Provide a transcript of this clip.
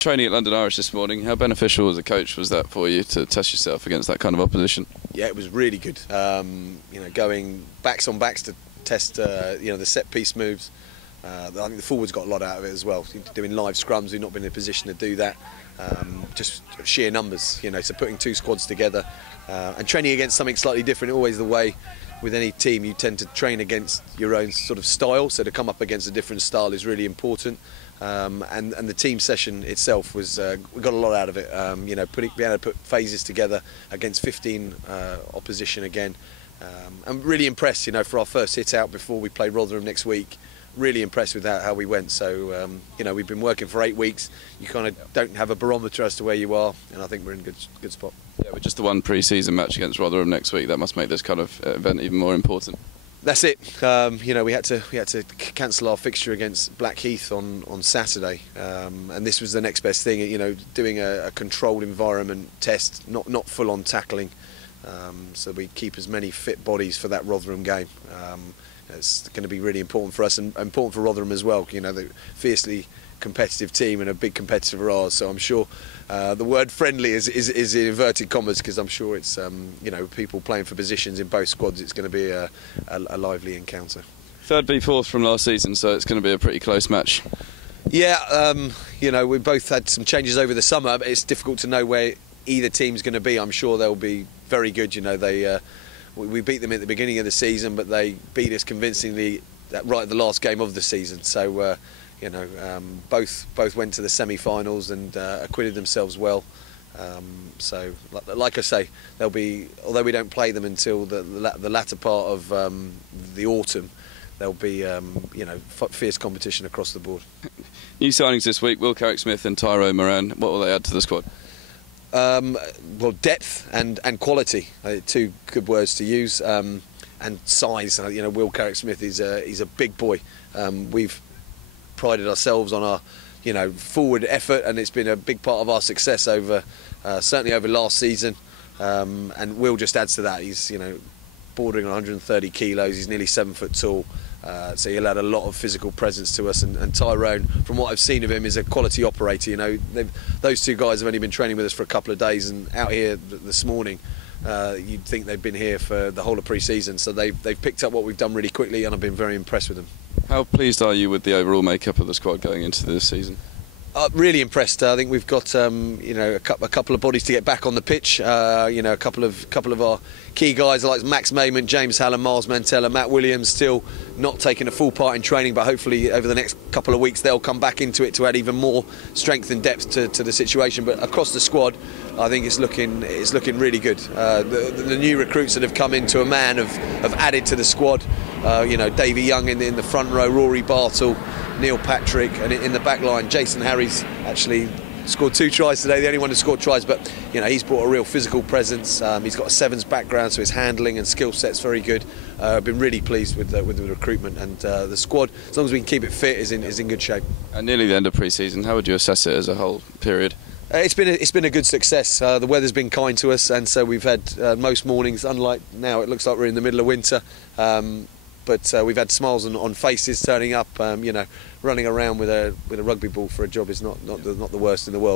Training at London Irish this morning, how beneficial as a coach was that for you to test yourself against that kind of opposition? Yeah, it was really good. Going backs on backs to test, the set piece moves. I think the forwards got a lot out of it as well. Doing live scrums, we've not been in a position to do that. Just sheer numbers, so putting two squads together and training against something slightly different. Always the way with any team, you tend to train against your own sort of style. So to come up against a different style is really important. And the team session itself was we got a lot out of it. Being able to put phases together against 15 opposition again. I'm really impressed. For our first hit out before we play Rotherham next week. Really impressed with how we went. So we've been working for 8 weeks. You kind of don't have a barometer as to where you are, and I think we're in a good spot. Yeah, with just the one pre-season match against Rotherham next week, that must make this kind of event even more important. That's it. We had to cancel our fixture against Blackheath on Saturday, and this was the next best thing. Doing a controlled environment test, not full on tackling, so we keep as many fit bodies for that Rotherham game. It's going to be really important for us and important for Rotherham as well. They're a fiercely competitive team and a big competitor of ours. So I'm sure the word friendly is in inverted commas, because I'm sure it's people playing for positions in both squads. It's going to be a lively encounter. Third v fourth from last season, so it's going to be a pretty close match. Yeah, we both had some changes over the summer, but it's difficult to know where either team's going to be. I'm sure they'll be very good. We beat them at the beginning of the season, but they beat us convincingly right at the last game of the season. So, both went to the semi-finals and acquitted themselves well. So, like I say, they'll be, although we don't play them until the latter part of the autumn, there'll be fierce competition across the board. New signings this week: Will Carrick-Smith and Tyrone Moran. What will they add to the squad? Well, depth and quality, two good words to use, and size. Will Carrick-Smith is he's a big boy. We've prided ourselves on our forward effort, and it's been a big part of our success over certainly over last season. And Will just adds to that. He's bordering on 130 kilos. He's nearly 7 foot tall. So he'll add a lot of physical presence to us, and Tyrone, from what I've seen of him, is a quality operator. Those two guys have only been training with us for a couple of days, and out here this morning, you'd think they've been here for the whole of pre-season. So they've picked up what we've done really quickly, and I've been very impressed with them. How pleased are you with the overall makeup of the squad going into this season? Really impressed. I think we've got a couple of bodies to get back on the pitch. A couple of our key guys like Max Mayman, James Hallam, Miles Mantella, Matt Williams, still not taking a full part in training, but hopefully over the next couple of weeks they'll come back into it to add even more strength and depth to the situation. But across the squad, I think it's looking really good. The new recruits that have come into a man have added to the squad. Davey Young in the front row, Rory Bartle, Neil Patrick, and in the back line, Jason Harry's actually scored 2 tries today, the only one who scored tries, but he's brought a real physical presence. He's got a sevens background, so his handling and skill set's very good. I've been really pleased with the recruitment, and the squad, as long as we can keep it fit, is in good shape. And nearly the end of pre-season, how would you assess it as a whole period? It's been a good success. The weather's been kind to us, and so we've had most mornings, unlike now, it looks like we're in the middle of winter. But we've had smiles on faces turning up. Running around with a rugby ball for a job is not the worst in the world.